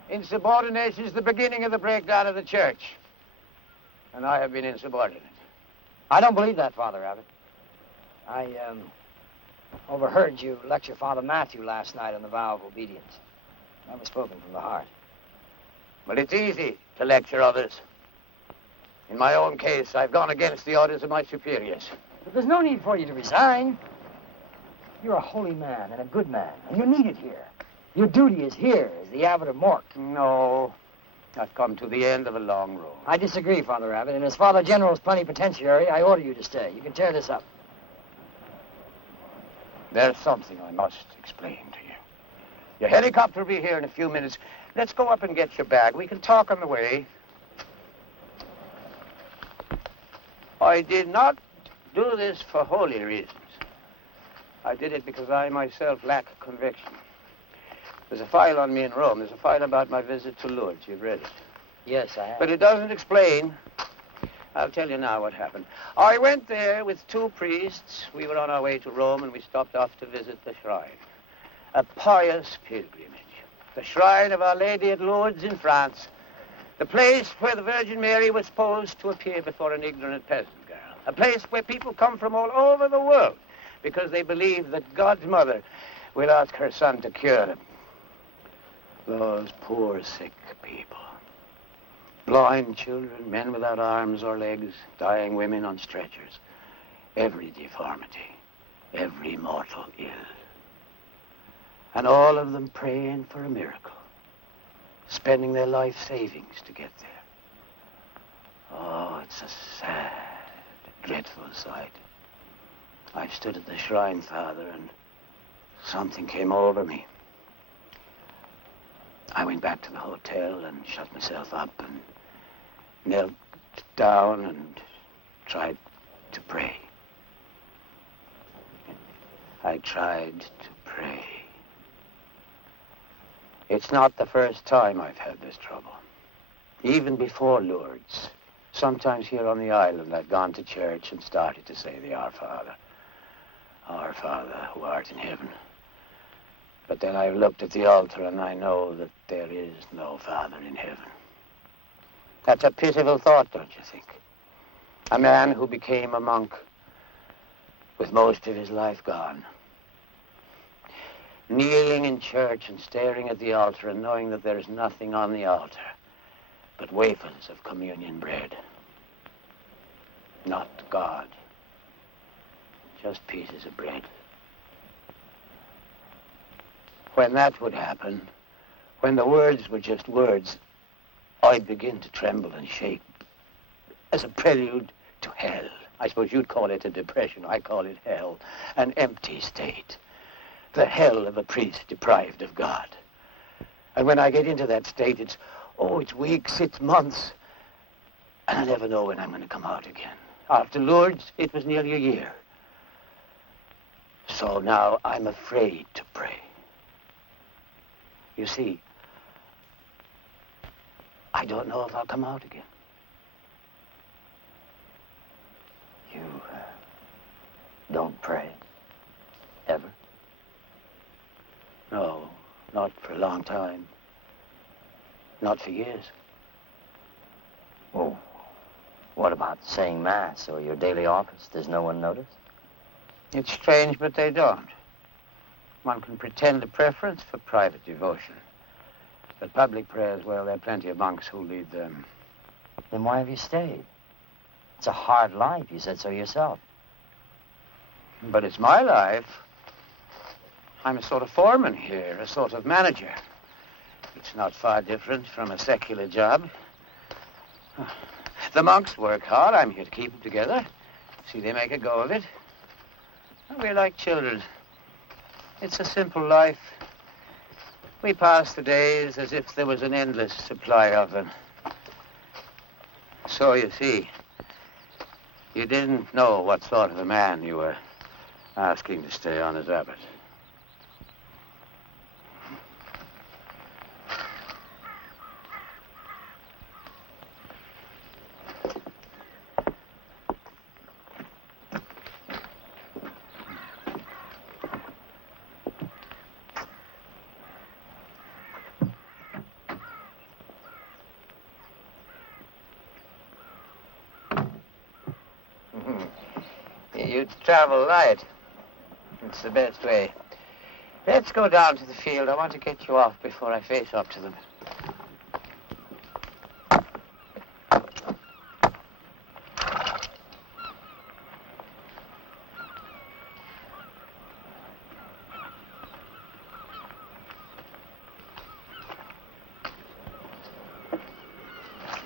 Insubordination is the beginning of the breakdown of the church. And I have been insubordinate. I don't believe that, Father Abbot. I overheard you lecture Father Matthew last night on the vow of obedience. That was spoken from the heart. But it's easy to lecture others. In my own case, I've gone against the orders of my superiors. But there's no need for you to resign. You're a holy man and a good man, and you need it here. Your duty is here as the Abbot of Mork. No, I've come to the end of a long road. I disagree, Father Abbot, and as Father General's plenipotentiary, I order you to stay. You can tear this up. There's something I must explain to you. Your helicopter will be here in a few minutes. Let's go up and get your bag. We can talk on the way. I did not do this for holy reasons. I did it because I myself lack conviction. There's a file on me in Rome. There's a file about my visit to Lourdes. You've read it. Yes, I have. But it doesn't explain. I'll tell you now what happened. I went there with two priests. We were on our way to Rome, and we stopped off to visit the shrine. A pious pilgrimage. The shrine of Our Lady at Lourdes in France. The place where the Virgin Mary was supposed to appear before an ignorant peasant girl. A place where people come from all over the world because they believe that God's mother will ask her son to cure them. Those poor, sick people. Blind children, men without arms or legs, dying women on stretchers. Every deformity, every mortal ill. And all of them praying for a miracle. Spending their life savings to get there. Oh, it's a sad, dreadful sight. I stood at the shrine, Father, and something came over me. I went back to the hotel and shut myself up and knelt down and tried to pray. I tried to pray. It's not the first time I've had this trouble. Even before Lourdes, sometimes here on the island, I've gone to church and started to say the Our Father. Our Father, who art in heaven. But then I've looked at the altar and I know that there is no Father in heaven. That's a pitiful thought, don't you think? A man who became a monk with most of his life gone. Kneeling in church and staring at the altar and knowing that there's nothing on the altar but wafers of communion bread. Not God. Just pieces of bread. When that would happen, when the words were just words, I'd begin to tremble and shake as a prelude to hell. I suppose you'd call it a depression. I call it hell. An empty state. The hell of a priest deprived of God. And when I get into that state, it's weeks, it's months. And I never know when I'm going to come out again. After Lourdes, it was nearly a year. So now I'm afraid to pray. You see, I don't know if I'll come out again. You don't pray? Ever? No, not for a long time. Not for years. Oh, what about saying Mass or your daily office? Does no one notice? It's strange, but they don't. One can pretend a preference for private devotion. But public prayers, well, there are plenty of monks who lead them. Then why have you stayed? It's a hard life, you said so yourself. But it's my life. I'm a sort of foreman here, a sort of manager. It's not far different from a secular job. The monks work hard. I'm here to keep them together. See, they make a go of it. We're like children. It's a simple life. We pass the days as if there was an endless supply of them. So, you see, you didn't know what sort of a man you were asking to stay on as abbot. You'd travel light. It's the best way. Let's go down to the field. I want to get you off before I face up to them.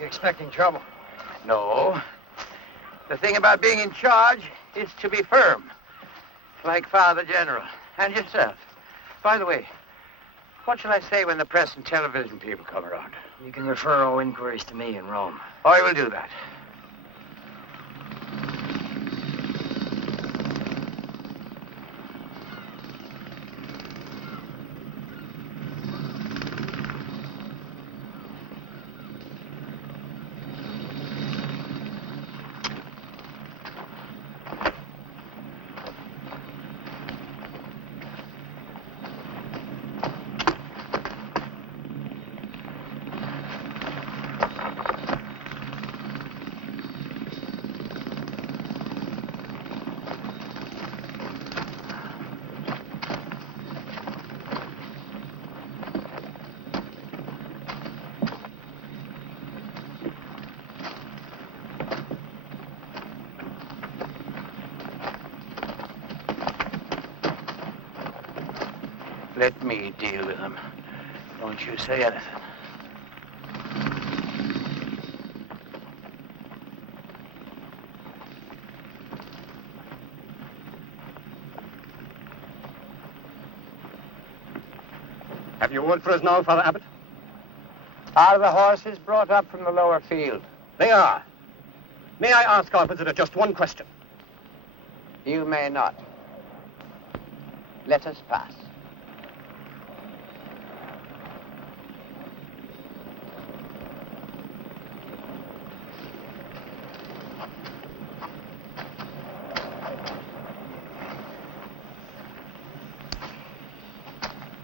You expecting trouble? No. The thing about being in charge is to be firm. Like Father General and yourself. By the way, what shall I say when the press and television people come around? You can refer all inquiries to me in Rome. I will do that. Let me deal with them. Don't you say anything. Have you word for us now, Father Abbot? Are the horses brought up from the lower field? They are. May I ask our visitor just one question? You may not. Let us pass.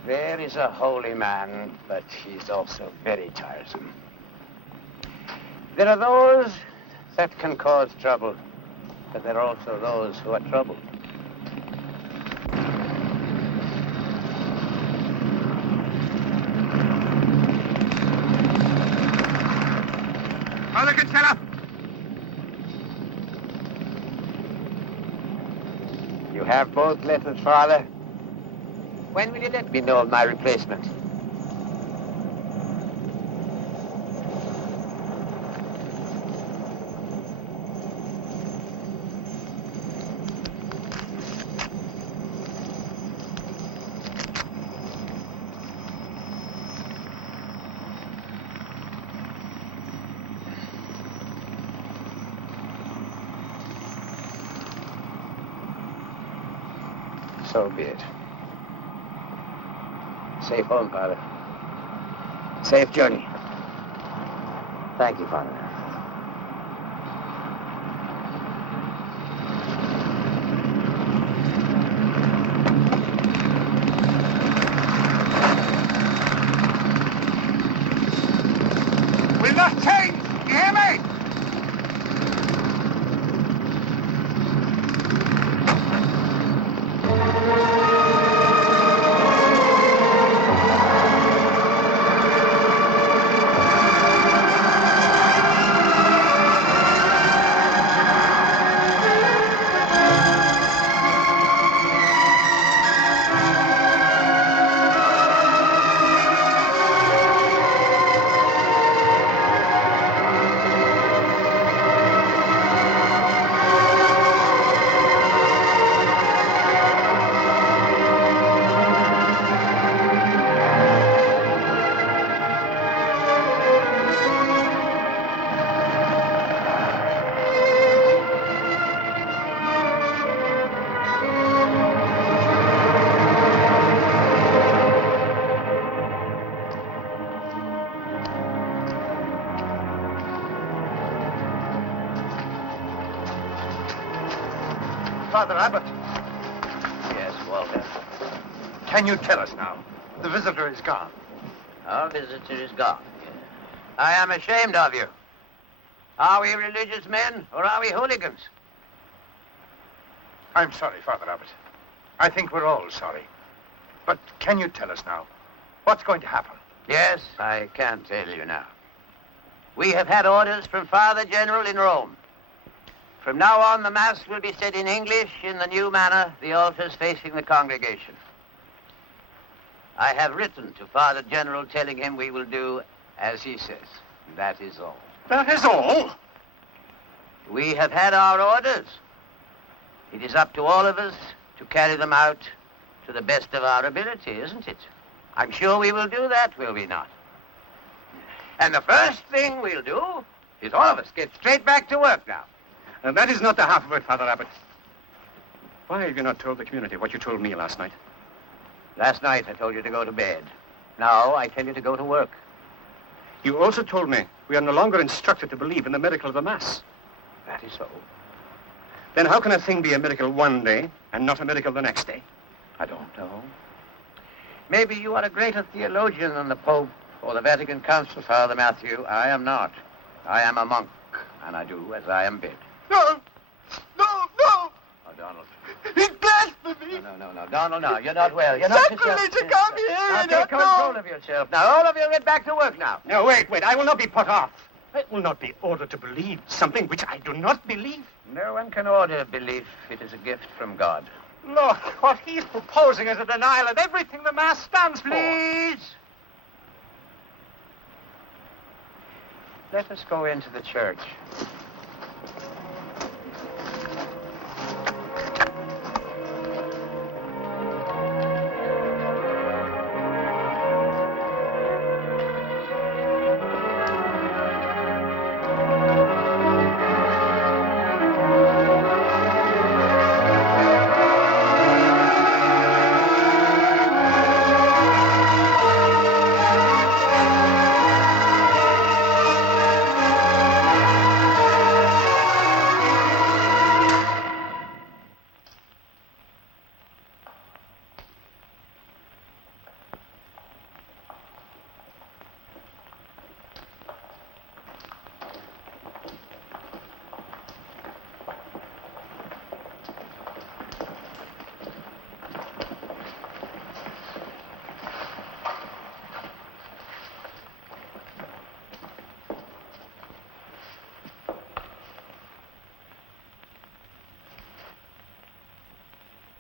There is a holy man, but he's also very tiresome. There are those that can cause trouble, but there are also those who are troubled. Father Kinsella! You have both letters, Father. When will you let me know of my replacement? So be it. Safe home, Father. Safe journey. Thank you, Father. We'll not change! You hear me? Father Abbot. Yes, Walter. Can you tell us now? The visitor is gone. Our visitor is gone. I am ashamed of you. Are we religious men or are we hooligans? I'm sorry, Father Abbot. I think we're all sorry. But can you tell us now, what's going to happen? Yes, I can tell you now. We have had orders from Father General in Rome. From now on, the Mass will be said in English in the new manner, the altars facing the congregation. I have written to Father General telling him we will do as he says. That is all. That is all? We have had our orders. It is up to all of us to carry them out to the best of our ability, isn't it? I'm sure we will do that, will we not? And the first thing we'll do is all of us get straight back to work now. And that is not the half of it, Father Abbot. Why have you not told the community what you told me last night? Last night I told you to go to bed. Now I tell you to go to work. You also told me we are no longer instructed to believe in the miracle of the Mass. That is so. Then how can a thing be a miracle one day and not a miracle the next day? I don't know. Maybe you are a greater theologian than the Pope or the Vatican Council, Father Matthew. I am not. I am a monk, and I do as I am bid. No! No! Oh, Donald. It's blasphemy! No, Donald, no. You're not well. You're not Sacrilege! You can't be hearing Now, it! take control of yourself. Now, all of you get back to work now. No, wait. I will not be put off. I will not be ordered to believe something which I do not believe. No one can order belief. It is a gift from God. Look, what he's proposing is a denial of everything the Mass stands for. Please. Let us go into the church.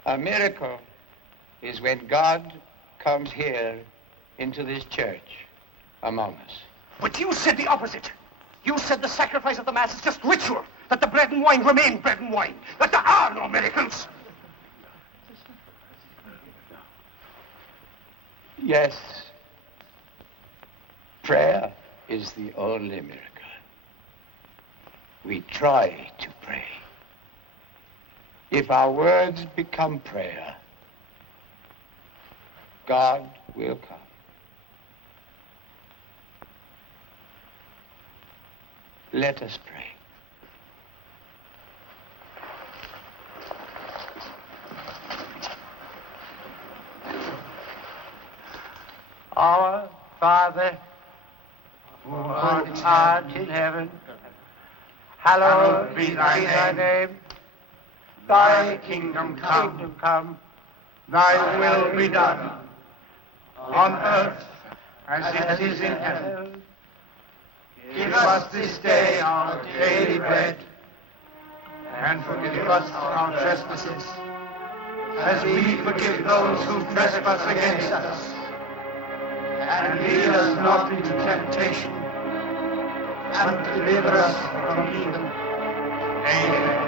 A miracle is when God comes here into this church among us. But you said the opposite. You said the sacrifice of the Mass is just ritual, that the bread and wine remain bread and wine, that there are no miracles. Yes, prayer is the only miracle. We try to pray. If our words become prayer, God will come. Let us pray. Our Father, who art in heaven, hallowed be thy name. Thy kingdom come. Thy will be done. On earth as it is in heaven. Give us this day our daily bread. And forgive us our trespasses, as we forgive those who trespass against us. And lead us not into temptation, and deliver us from evil. Amen.